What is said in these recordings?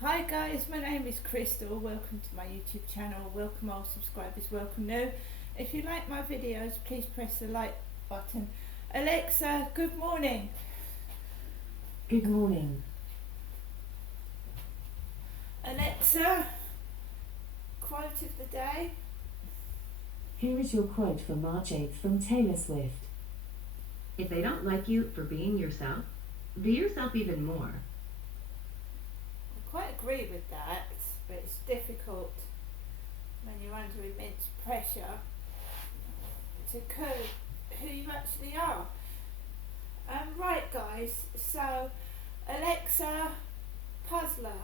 Hi guys, my name is Crystal. Welcome to my YouTube channel. Welcome all subscribers, welcome new. If you like my videos, please press the like button. Alexa, good morning. Good morning. Alexa, quote of the day. Here is your quote for March 8th from Taylor Swift. If they don't like you for being yourself, be yourself even more. I quite agree with that, but it's difficult when you're under immense pressure to code who you actually are. Right guys, so Alexa, puzzler.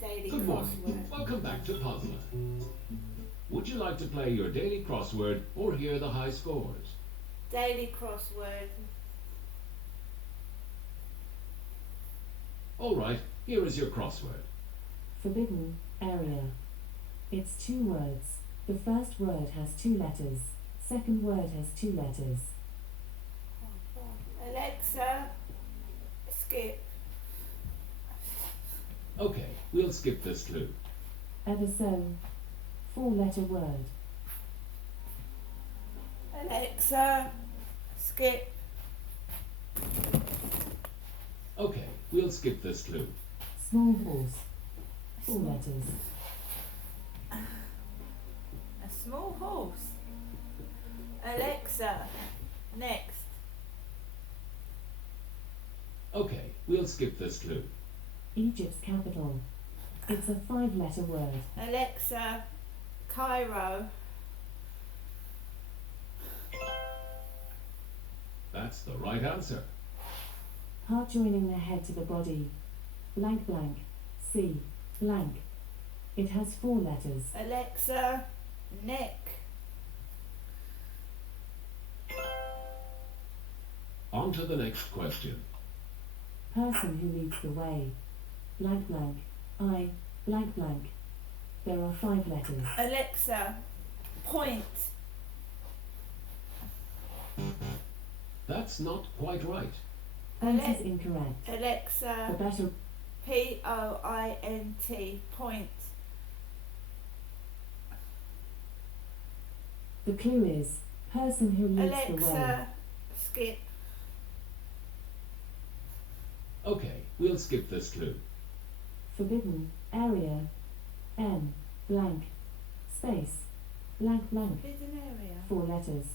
Daily Good morning. crossword. Welcome back to Puzzler. Would you like to play your daily crossword or hear the high scores? Daily crossword. All right, here is your crossword. Forbidden area. It's 2 words. The first word has 2 letters. Second word has 2 letters. Alexa, skip. Okay, we'll skip this clue. Ever so. 4-letter word. Alexa, skip. Okay, we'll skip this clue. Small horse. 4 letters. A small horse. Alexa, next. Okay, we'll skip this clue. Egypt's capital. It's a 5-letter word. Alexa, Cairo. That's the right answer. Heart joining the head to the body. Blank blank. C. Blank. It has 4 letters. Alexa, neck. On to the next question. Person who leads the way. Blank blank. I. Blank blank. There are 5 letters. Alexa, point. That's not quite right. Point is incorrect. The Alexa, better P-O-I-N-T, point. the clue is person who leads the way. Alexa, skip. Okay, we'll skip this clue. Forbidden area. N. Blank. Space. Blank blank. Hidden area. 4 letters.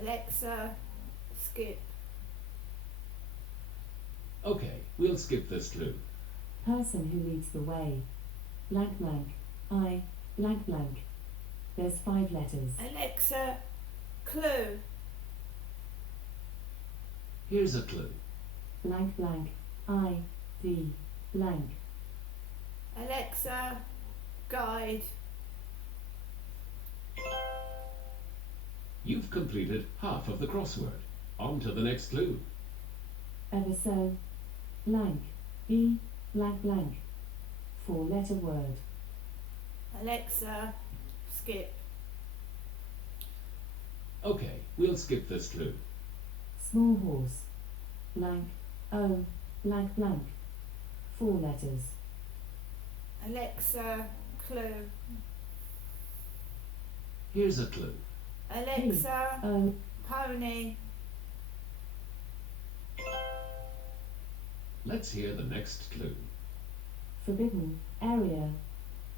Alexa, skip. Okay, we'll skip this clue. Person who leads the way. Blank blank. I. Blank blank. There's 5 letters. Alexa, clue. Here's a clue. Blank blank. I. D. Blank. Alexa, guide. You've completed half of the crossword. On to the next clue. Ever so. Blank. E. Blank blank. 4-letter word. Alexa, skip. Okay, we'll skip this clue. Small horse. Blank. O. Blank blank. 4 letters. Alexa, clue. Here's a clue. Alexa, O. pony. Let's hear the next clue. Forbidden area.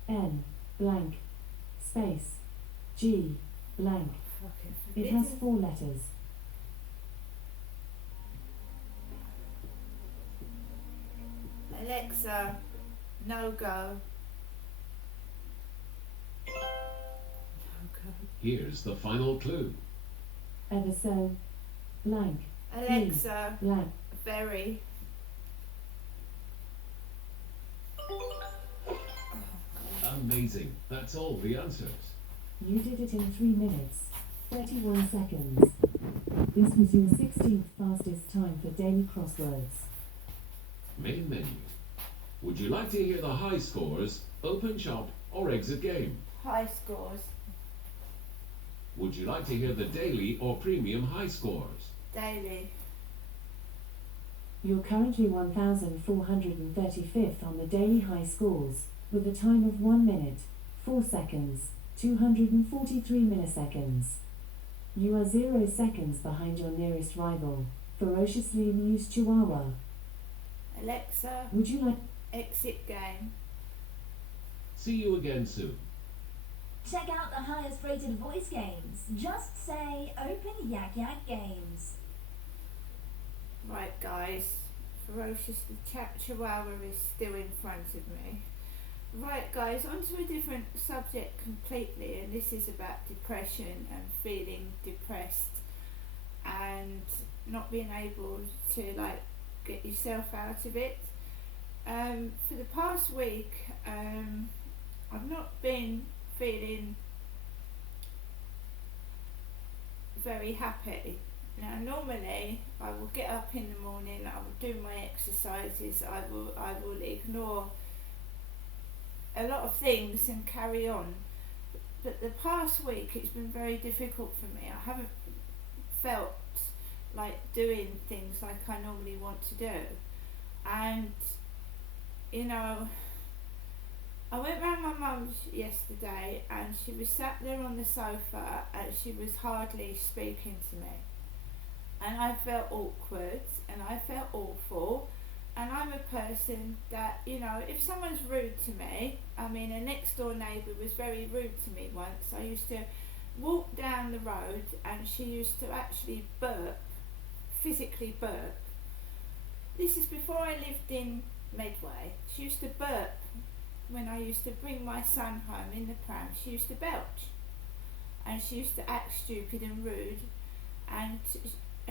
N. Blank. Space. G. Blank. Fucking It has forbidden. 4 letters. Alexa, no go. No go. Here's the final clue. Ever so. Blank. Alexa, Blank. very. Amazing. That's all the answers. You did it in 3 minutes. 31 seconds. This was your 16th fastest time for daily crosswords. Main menu. Would you like to hear the high scores? Open shop or exit game? High scores. Would you like to hear the daily or premium high scores? Daily. You're currently 1,435th on the daily high scores, with a time of 1 minute, 4 seconds, 243 milliseconds. You are 0 seconds behind your nearest rival, ferociously amused Chihuahua. Alexa, Would you like... exit game. See you again soon. Check out the highest rated voice games. Just say Open Yak Yak Games. Right guys, ferociously Chihuahua is still in front of me. Right guys, onto a different subject completely, and this is about depression and feeling depressed and not being able to like get yourself out of it. For the past week, I've not been feeling very happy. Now normally I will get up in the morning, I will do my exercises, I will ignore a lot of things and carry on. But the past week it's been very difficult for me. I haven't felt like doing things like I normally want to do. And you know, I went round my mum's yesterday and she was sat there on the sofa and she was hardly speaking to me. And I felt awkward and I felt awful, and I'm a person that, you know, if someone's rude to me, I mean a next door neighbour was very rude to me once. I used to walk down the road and she used to actually burp, physically burp. This is before I lived in Medway. She used to burp when I used to bring my son home in the pram. She used to belch and she used to act stupid and rude, and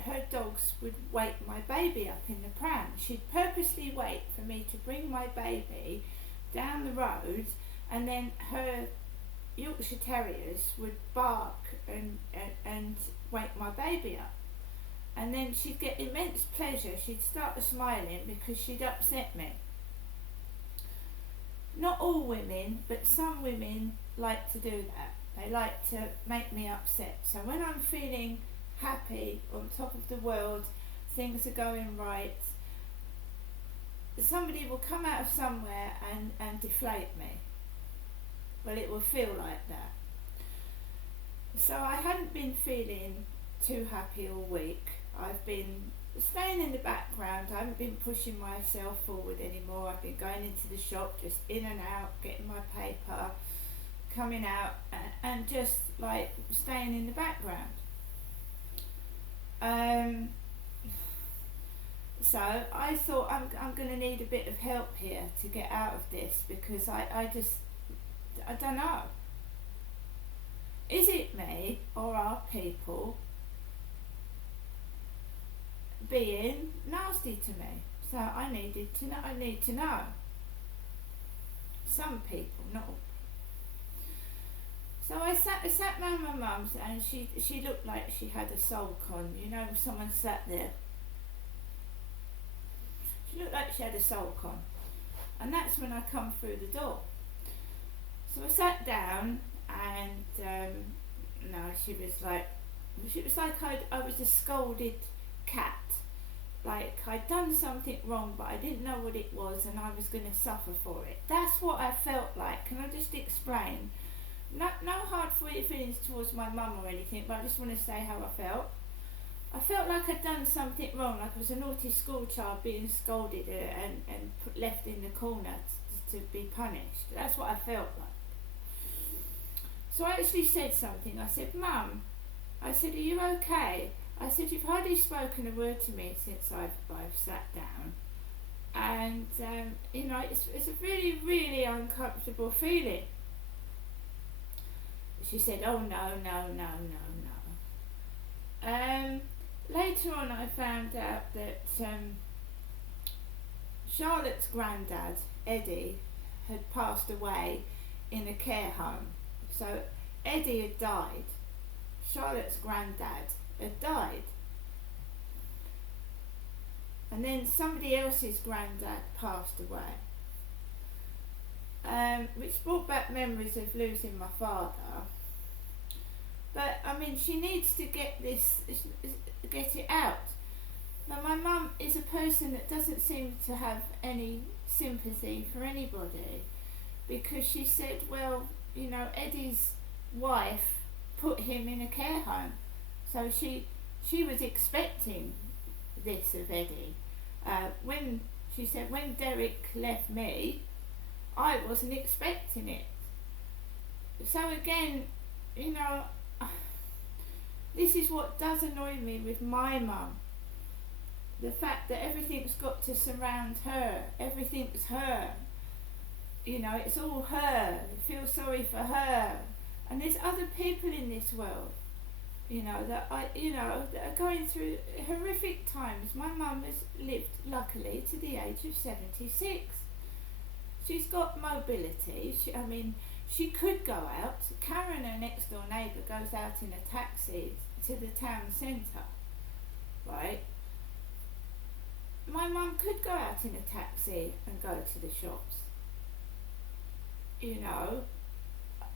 her dogs would wake my baby up in the pram. She'd purposely wait for me to bring my baby down the road, and then her Yorkshire Terriers would bark and wake my baby up. And then she'd get immense pleasure. She'd start smiling because she'd upset me. Not all women, but some women like to do that. They like to make me upset. So when I'm feeling happy, on top of the world, things are going right, somebody will come out of somewhere and deflate me. Well, it will feel like that. So I hadn't been feeling too happy all week. I've been staying in the background. I haven't been pushing myself forward anymore. I've been going into the shop, just in and out, getting my paper, coming out, and just like staying in the background. So I thought I'm going to need a bit of help here to get out of this, because I don't know. Is it me, or are people being nasty to me? So I need to know. Some people, not all. So I sat round my mum's, and she looked like she had a sulk on. You know, someone sat there. She looked like she had a sulk on. And that's when I come through the door. So I sat down, and she was like I was a scolded cat. Like I'd done something wrong, but I didn't know what it was, and I was going to suffer for it. That's what I felt like. Can I just explain? No hard feelings towards my mum or anything, but I just want to say how I felt. I felt like I'd done something wrong, like I was a naughty school child being scolded and left in the corner to be punished. That's what I felt like. So I actually said something. I said, "Mum," I said, "are you okay?" I said, "You've hardly spoken a word to me since I've sat down, and it's a really, really uncomfortable feeling." She said, "Oh no. Later on I found out that Charlotte's granddad, Eddie, had passed away in a care home. So Eddie had died. Charlotte's granddad had died. And then somebody else's granddad passed away. which brought back memories of losing my father. But I mean, she needs to get it out. Now, my mum is a person that doesn't seem to have any sympathy for anybody, because she said, well, you know, Eddie's wife put him in a care home, so she was expecting this of Eddie. When she said, when Derek left me, I wasn't expecting it. So again, you know, this is what does annoy me with my mum. The fact that everything's got to surround her, everything's her. You know, it's all her. I feel sorry for her. And there's other people in this world, you know, that are going through horrific times. My mum has lived, luckily, to the age of 76. She's got mobility. She could go out. Karen, her next door neighbour, goes out in a taxi to the town centre, right? My mum could go out in a taxi and go to the shops. You know,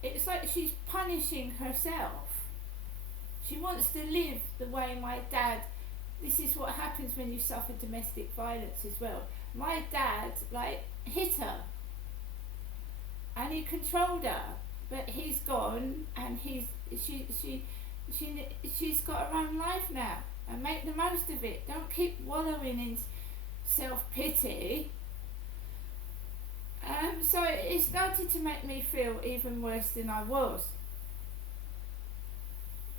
it's like she's punishing herself. She wants to live the way my dad. This is what happens when you suffer domestic violence as well. My dad, like, hit her. And he controlled her, but he's gone, and she's got her own life now, and make the most of it. Don't keep wallowing in self-pity. So it started to make me feel even worse than I was.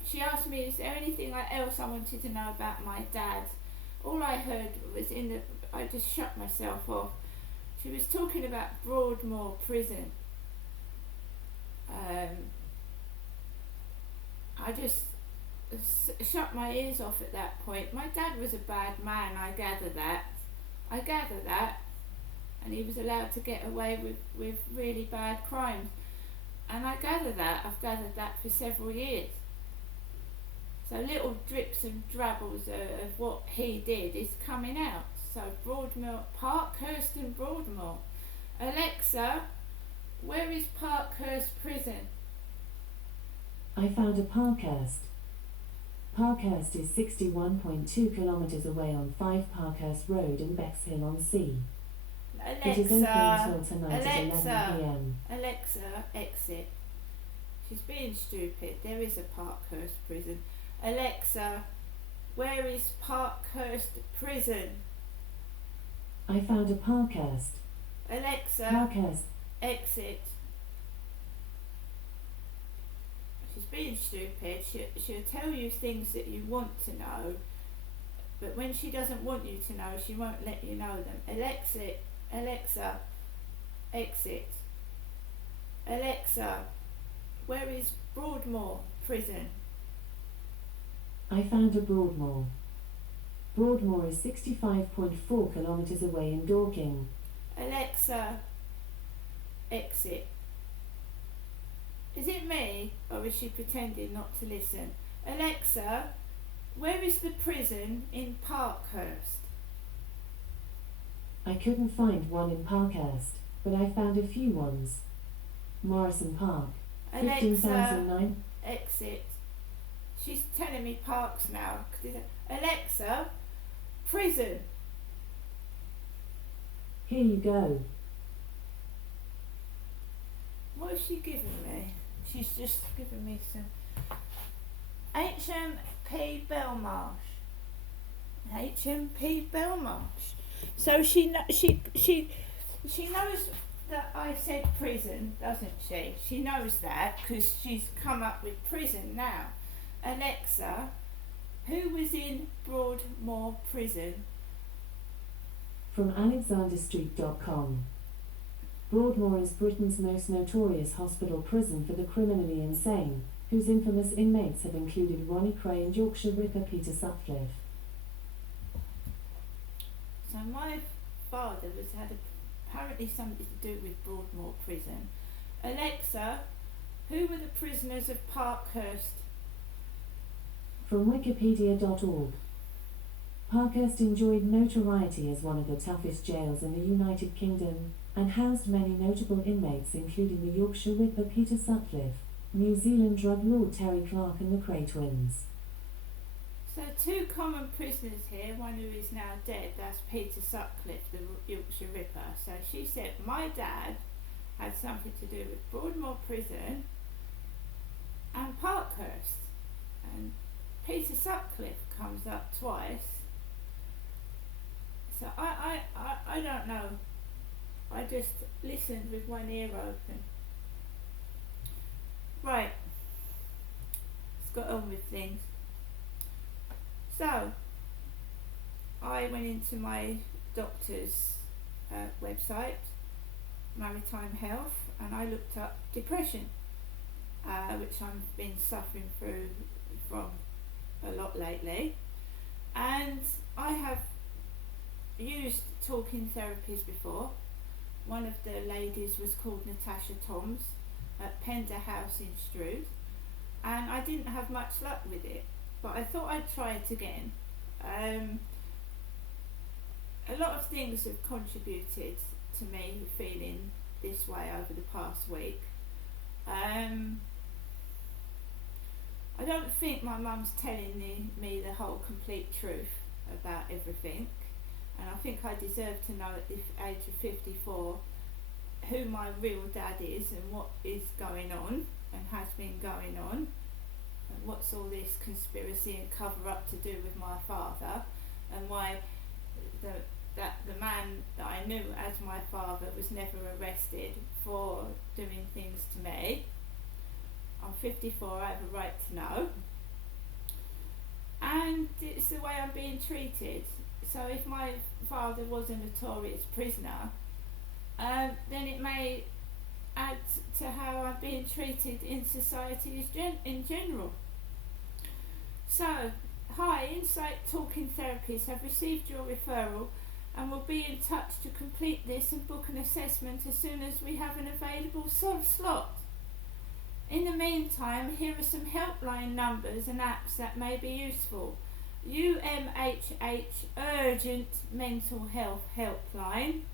She asked me, is there anything else I wanted to know about my dad? All I heard was I just shut myself off. She was talking about Broadmoor Prison. I just shut my ears off at that point. My dad was a bad man, I gather that. And he was allowed to get away with really bad crimes. And I've gathered that for several years. So little drips and drabbles of what he did is coming out. So Broadmoor, Parkhurst and Broadmoor. Alexa, where is Parkhurst Prison? I found a Parkhurst. Parkhurst is 61.2 kilometres away on 5 Parkhurst Road in Bexhill-on-Sea. It is open until tonight at 11 p.m. Alexa, exit. She's being stupid. There is a Parkhurst Prison. Alexa, where is Parkhurst Prison? I found a Parkhurst. Alexa, Parkhurst. Exit. She's being stupid. She'll tell you things that you want to know, but when she doesn't want you to know, she won't let you know them. Alexa, exit. Alexa, where is Broadmoor Prison? I found a Broadmoor. Broadmoor is 65.4 kilometres away in Dorking. Alexa, exit. Is it me, or is she pretending not to listen? Alexa, where is the prison in Parkhurst? I couldn't find one in Parkhurst, but I found a few ones. Morrison Park, Alexa, 15,009. exit. She's telling me parks now. Alexa, prison. Here you go. What has she given me? She's just given me some HMP Belmarsh. HMP Belmarsh. So she knows that I said prison, doesn't she? She knows that because she's come up with prison now. Alexa, who was in Broadmoor Prison? From alexanderstreet.com. Broadmoor is Britain's most notorious hospital prison for the criminally insane, whose infamous inmates have included Ronnie Cray and Yorkshire Ripper Peter Sutcliffe. So my father had apparently something to do with Broadmoor Prison. Alexa, who were the prisoners of Parkhurst? From wikipedia.org. Parkhurst enjoyed notoriety as one of the toughest jails in the United Kingdom, and housed many notable inmates including the Yorkshire Ripper Peter Sutcliffe, New Zealand drug lord Terry Clark and the Cray twins. So 2 common prisoners here, one who is now dead, that's Peter Sutcliffe, the Yorkshire Ripper. So she said my dad had something to do with Broadmoor Prison and Parkhurst. And Peter Sutcliffe comes up twice. So I don't know. I just listened with one ear open. Right. Let's get on with things. So, I went into my doctor's website, Maritime Health, and I looked up depression, which I've been suffering from a lot lately. And I have used talking therapies before. One of the ladies was called Natasha Toms at Pender House in Strood, and I didn't have much luck with it, but I thought I'd try it again. A lot of things have contributed to me feeling this way over the past week. I don't think my mum's telling me the whole complete truth about everything, and I think I deserve to know at the age of 54 who my real dad is and what is going on and has been going on, and what's all this conspiracy and cover up to do with my father, and why the man that I knew as my father was never arrested for doing things to me. I'm 54, I have a right to know, and it's the way I'm being treated. So if my father was a notorious prisoner, then it may add to how I'm being treated in society in general. So, hi, Insight Talking Therapies have received your referral and will be in touch to complete this and book an assessment as soon as we have an available slot. In the meantime, here are some helpline numbers and apps that may be useful. UMHH Urgent Mental Health Helpline,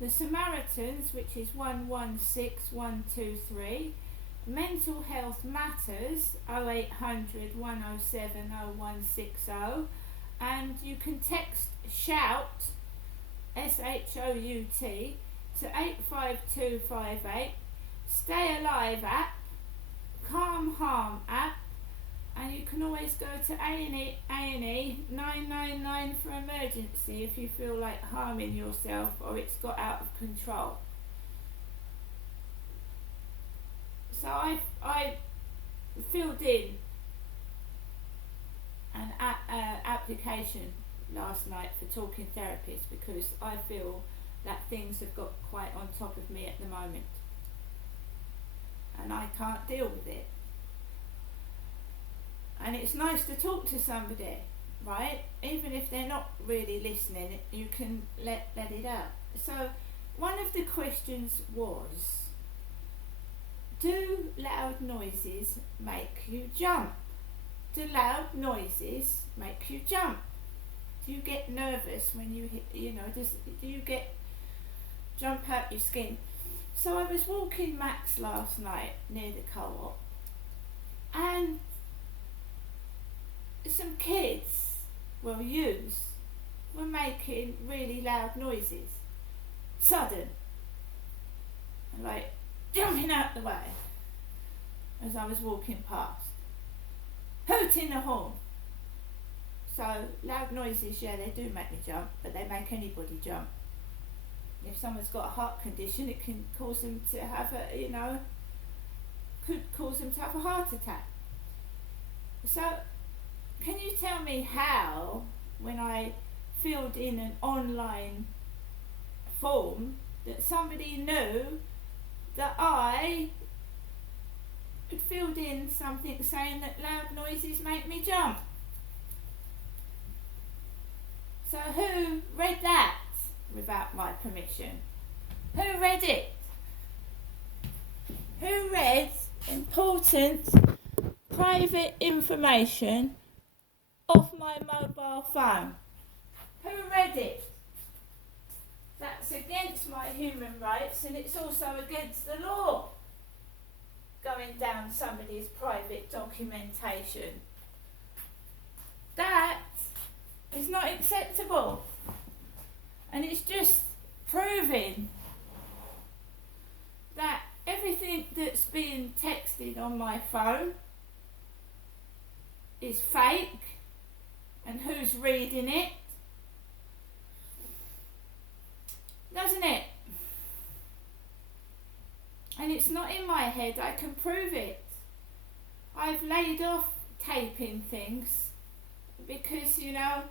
the Samaritans, which is 116123, Mental Health Matters 0800 107 0160, and you can text SHOUT SHOUT to 85258, Stay Alive app, Calm Harm app, and you can always go to A&E 999 for emergency if you feel like harming yourself or it's got out of control. So I filled in an application last night for talking therapists because I feel that things have got quite on top of me at the moment and I can't deal with it. And it's nice to talk to somebody, right? Even if they're not really listening, you can let it out. So one of the questions was, do loud noises make you jump? Do loud noises make you jump? Do you get nervous when you hit, do you get jump out your skin? So I was walking Max last night near the co-op, and some kids, youths, were making really loud noises, sudden, and like jumping out the way as I was walking past, hooting the horn. So loud noises, yeah, they do make me jump, but they make anybody jump. If someone's got a heart condition, it can cause them to have could cause them to have a heart attack. So can you tell me how, when I filled in an online form, that somebody knew that I had filled in something saying that loud noises make me jump? So who read that without my permission? Who read it? Who read important private information off my mobile phone? Who read it? That's against my human rights, and it's also against the law. Going down somebody's private documentation. That is not acceptable. And it's just proving that everything that's being texted on my phone is fake, and who's reading it. Doesn't it? And it's not in my head, I can prove it. I've laid off taping things because, you know,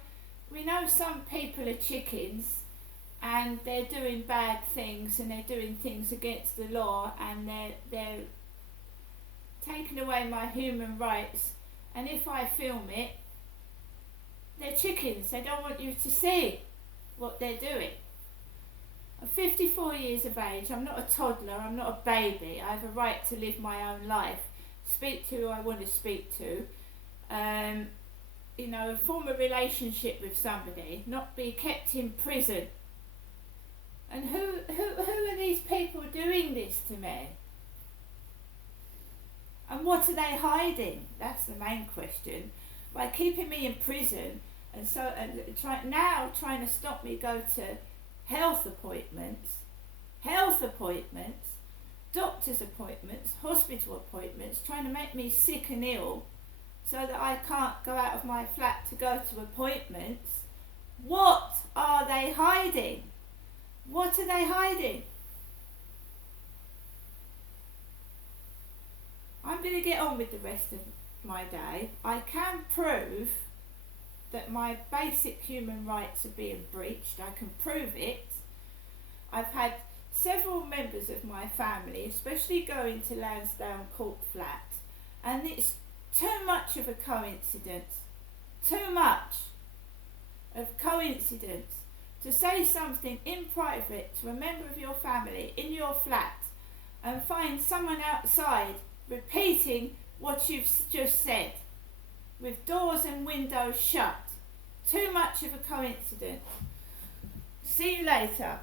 we know some people are chickens and they're doing bad things and they're doing things against the law, and they're taking away my human rights, and if I film it, they're chickens, they don't want you to see what they're doing. I'm 54 years of age, I'm not a toddler, I'm not a baby, I have a right to live my own life, speak to who I want to speak to, you know, form a relationship with somebody, not be kept in prison. And who are these people doing this to me? And what are they hiding? That's the main question. By keeping me in prison and trying to stop me go to health appointments, doctor's appointments, hospital appointments, trying to make me sick and ill so that I can't go out of my flat to go to appointments. What are they hiding? What are they hiding? I'm going to get on with the rest of my day. I can prove that my basic human rights are being breached. I can prove it. I've had several members of my family, especially going to Lansdowne Court Flat, and it's too much of a coincidence. Too much of coincidence to say something in private to a member of your family in your flat and find someone outside repeating what you've just said with doors and windows shut. Too much of a coincidence. See you later.